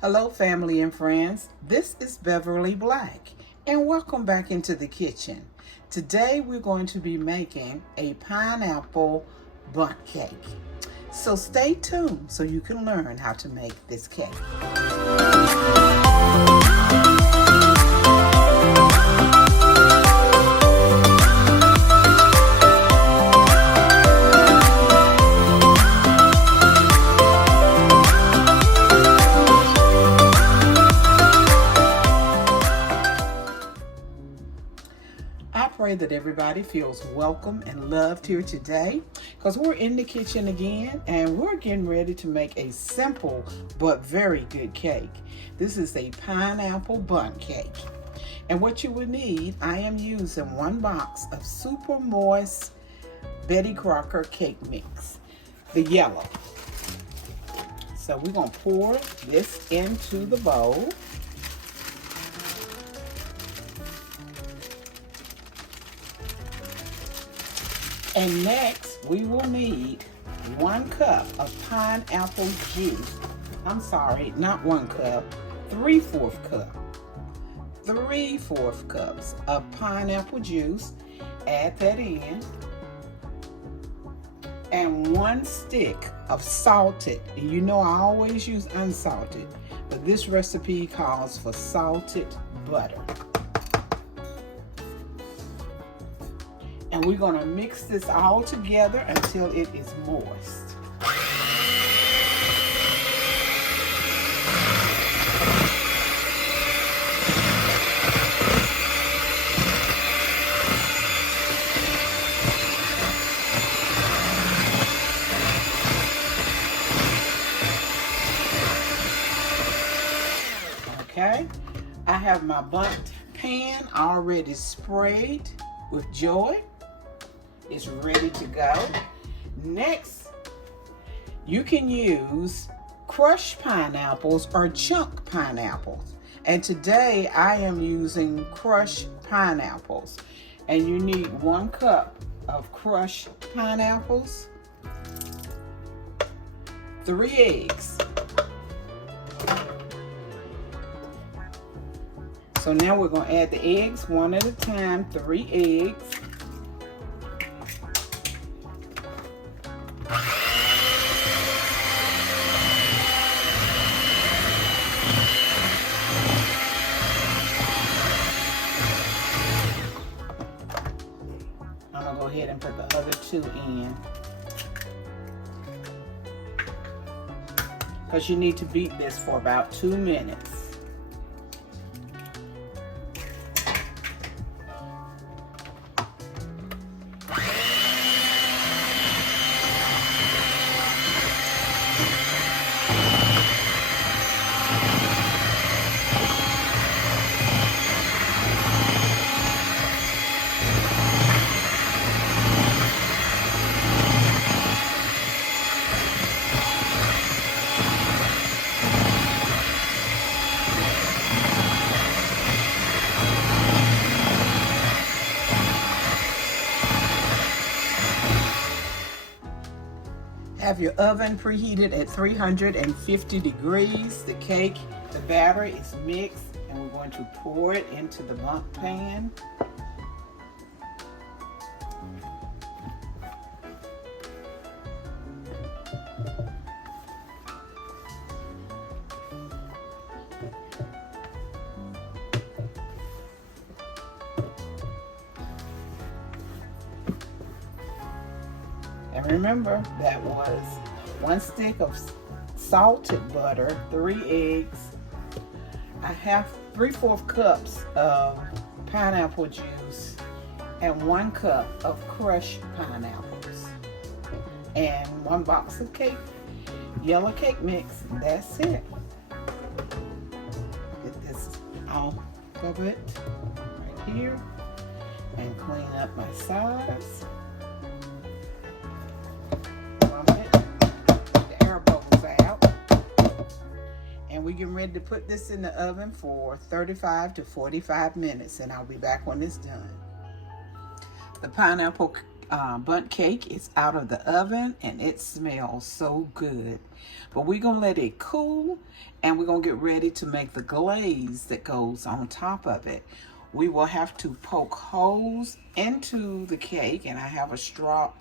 Hello, family and friends. This is Beverly Black, and welcome back into the kitchen. Today, we're going to be making a pineapple bundt cake. So stay tuned so you can learn how to make this cake. I pray that everybody feels welcome and loved here today because we're in the kitchen again and we're getting ready to make a simple but very good cake. This is a pineapple bundt cake. And what you would need, I am using 1 box of super moist Betty Crocker cake mix, the yellow. So we're going to pour this into the bowl. And next, we will need 1 cup of pineapple juice. I'm sorry, not 1 cup, 3/4 cup. 3/4 cups of pineapple juice. Add that in. And 1 stick of salted. You know I always use unsalted, but this recipe calls for salted butter. And we're going to mix this all together until it is moist. Okay, I have my bundt pan already sprayed with joy. It's ready to go. Next, you can use crushed pineapples or chunk pineapples. And today I am using crushed pineapples. And you need 1 cup of crushed pineapples, 3 eggs. So now we're going to add the eggs one at a time, 3 eggs. I'm going to go ahead and put the other 2 in. Because you need to beat this for about 2 minutes. Have your oven preheated at 350 degrees. The cake, the batter is mixed, and we're going to pour it into the bundt pan. And remember, that was 1 stick of salted butter, 3 eggs, I have 3/4 cups of pineapple juice, and 1 cup of crushed pineapples, and 1 box of yellow cake mix. And that's it. Get this off of it right here and clean up my sides. And we're getting ready to put this in the oven for 35 to 45 minutes, and I'll be back when it's done. The pineapple Bundt cake is out of the oven and it smells so good. But we're going to let it cool and we're going to get ready to make the glaze that goes on top of it. We will have to poke holes into the cake, and I have a straw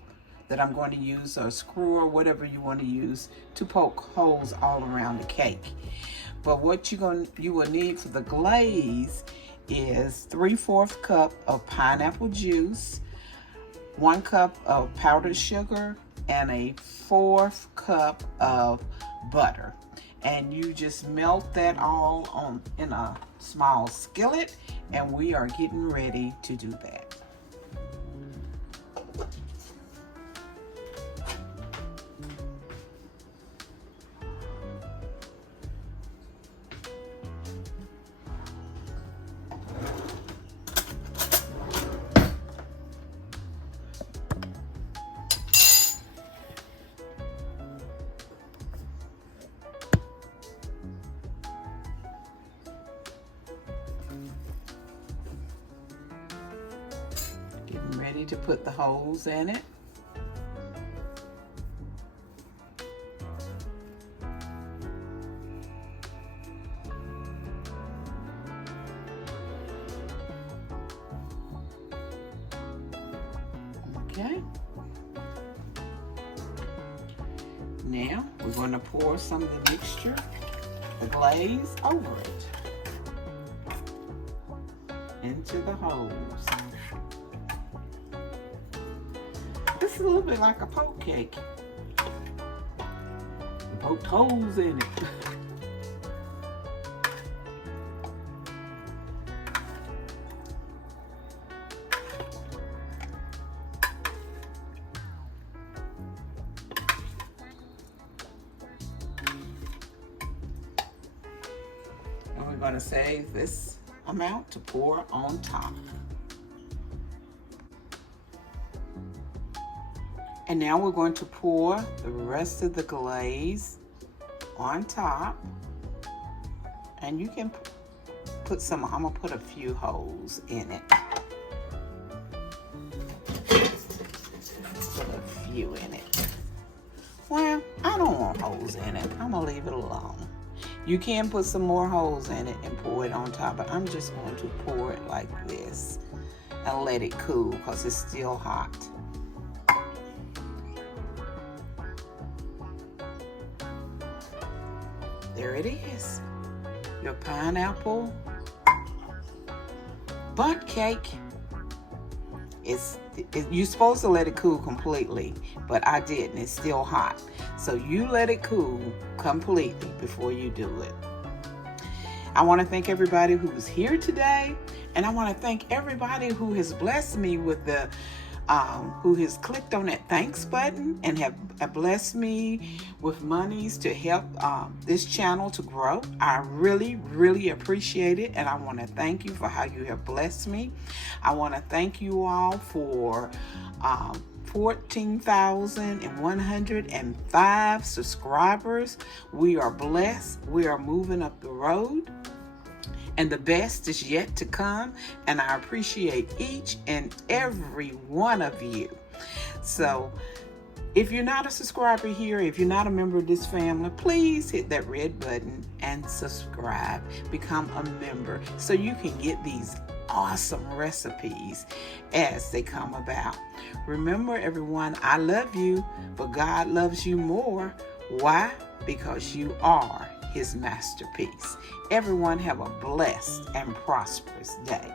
that I'm going to use, or a skewer, whatever you want to use, to poke holes all around the cake. But what you will need for the glaze is 3/4 cup of pineapple juice, 1 cup of powdered sugar, and a 1/4 cup of butter. And you just melt that all in a small skillet, and we are getting ready to do that. Getting ready to put the holes in it. Okay. Now we're going to pour some of the mixture, the glaze, over it into the holes. This is a little bit like a poke cake. Poked holes in it. And we're going to save this amount to pour on top. And now we're going to pour the rest of the glaze on top. And you can put some, I'm gonna put a few holes in it. Put a few in it. Well, I don't want holes in it. I'm gonna leave it alone. You can put some more holes in it and pour it on top, but I'm just going to pour it like this and let it cool because it's still hot. There it is, your pineapple Bundt cake. You're supposed to let it cool completely, but I didn't. It's still hot. So you let it cool completely before you do it. I want to thank everybody who was here today, and I want to thank everybody who has blessed me with the who has clicked on that thanks button and have blessed me with monies to help this channel to grow. I really appreciate it, and I want to thank you for how you have blessed me. I want to thank you all for 14,105 subscribers. We are blessed. We are moving up the road, and the best is yet to come, and I appreciate each and every one of you. So if you're not a subscriber here, if you're not a member of this family, please hit that red button and subscribe. Become a member so you can get these awesome recipes as they come about. Remember, everyone, I love you, but God loves you more. Why? Because you are His masterpiece. Everyone have a blessed and prosperous day.